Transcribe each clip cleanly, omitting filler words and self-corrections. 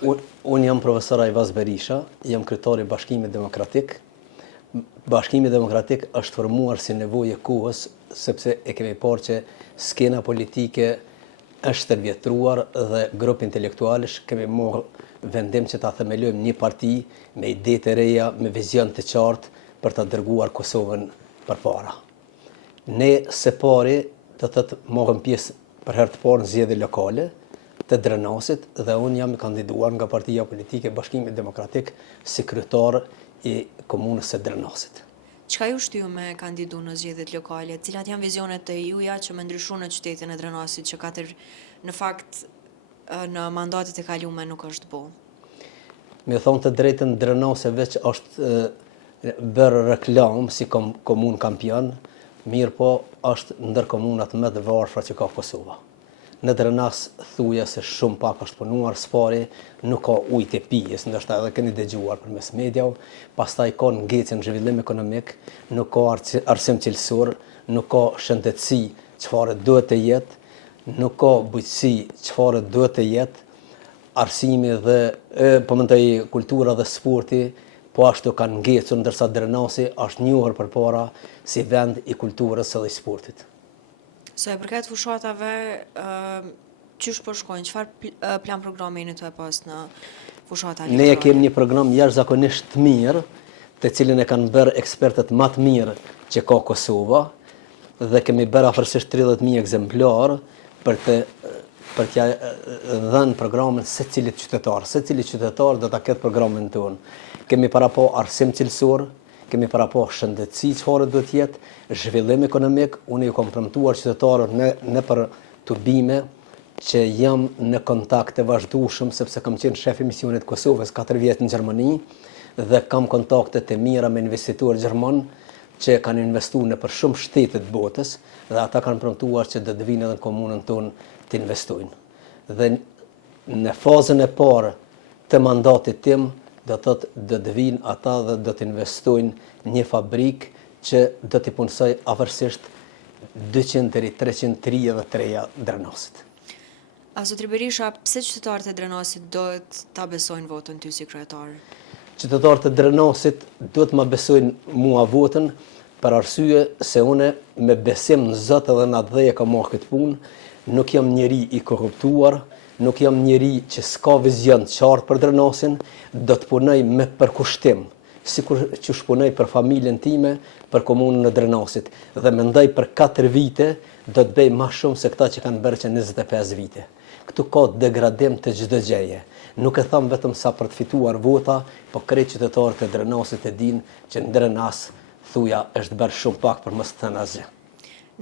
Unë jam profesor Ajvaz Berisha, jam kryetari i Bashkimit Demokratik. Bashkimi Demokratik është formuar si nevojë e kohës, sepse e kemi parë që skena politike është tërvjetruar dhe grup intelektualësh kemi marrë vendim që ta themelojmë një parti me ide të reja, me vizion të qartë për ta dërguar Kosovën përpara. Ne së pari do të marrim pjesë për herë të parë në zgjedhje lokale të Drenasit dhe unë jam i kandiduar nga Partia Politike Bashkimit Demokratik si kryetar i komunës së Drenasit. Çka ju shtyu me kandidu në zgjedhjet lokale? Cilat janë vizionet e juja që me ndryshon në qytetin e Drenasit që në fakt në mandatet e kaluara nuk është bo? Me thonë të drejtën, Drenasi veç është bërë reklam si komunë kampion, mirë po është ndër komunat më të varfra që ka Kosova. Në Drenas thuja se shumë pak është punuar, spari nuk ka ujë të pijes, ndoshta edhe keni dëgjuar përmes mediave, pastaj ka ngecje në zhvillim ekonomik, nuk ka arsim cilësor, nuk ka shëndetësi çfarë duhet të jetë, nuk ka bujqësi çfarë duhet të jetë, arsimi dhe po mendoj kultura dhe sporti po ashtu kanë ngecur, ndërsa Drenasi është njohur përpara si vend i kulturës dhe i sportit. So e përket fushatave, qysh po shkojnë, çfarë plan programi jeni të e pas në fushata elektorale? Ne kemi një program jashtëzakonisht të mirë, të cilin e kanë bërë ekspertët më të mirë që ka Kosova, dhe kemi bërë afërsisht 30.000 ekzemplar për t'ja dhënë programin secilit qytetar. Secili qytetar do ta ketë programin tonë. Kemi para po arsim cilësor, kemi para po shëndetësi çfarë duhet të jetë, zhvillim ekonomik. Unë ju kam premtuar qytetarët në për turbime që jam në kontakt të vazhdueshëm, sepse kam qenë shef i misionit Kosovës 4 vjet në Gjermani dhe kam kontakte të mira me investitorë gjerman që kanë investuar në për shumë shtete të botës dhe ata kanë premtuar që do të vinë edhe në komunën tonë të investojnë. Dhe në fazën e parë të mandatit tim do të vinë ata dhe do të investojnë një fabrikë që do t'i punësoj afërsisht 200 deri 300 trija dhe treja Drenasit. Zotri Berisha, pse qytetarët e Drenasit duhet ta besojnë votën ty si kryetar? Qytetarët e Drenasit duhet ma besojnë mua votën për arsye se une me besim në Zot edhe në atë dheje ka marrë këtë punë, nuk jam njeri i korruptuar, nuk jam njeri që s'ka vizion të qartë për Drenasin, do të punoj me përkushtim, sikur që shpunoj për familjen time, për komunën e Drenasit, dhe mendoj për 4 vite do të bëj më shumë se këta që kanë bërë që 25 vite. Këtu ka degradim të çdo gjëje. Nuk e them vetëm sa për të fituar vota, po krejt qytetarët e Drenasit e dinë që në Drenas thuja është bërë shumë pak për mos të thënë asgjë.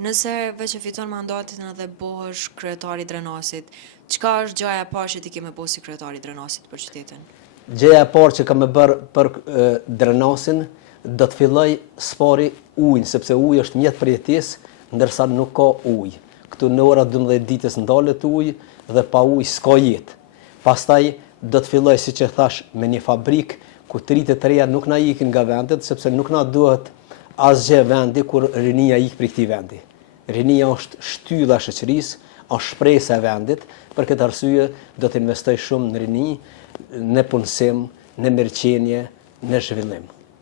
Nëse veç e fiton mandatin edhe bëhesh kryetari i Drenasit, çka është gjëja e parë që ti ke me bëu si kryetari i Drenasit për qytetin? Gjëja e parë që kam me bërë për Drenasin do të filloj spari ujin, sepse uji është mjet për jetesë, ndërsa nuk ka ujë. Këtu në ora 12 ditës ndalet ujë dhe pa ujë s'ka jetë. Pastaj do të filloj, siç e thash, me një fabrikë ku tritë të reja nuk na ikin nga vendet, sepse nuk na duhet asgjë vendi kur rinia ik prej këtij vendi. Rinia është shtylla e shoqërisë, është shpresa e vendit, për këtë arsye do të investoj shumë në rini, në punësim, në mirëqenie, në zhvillim.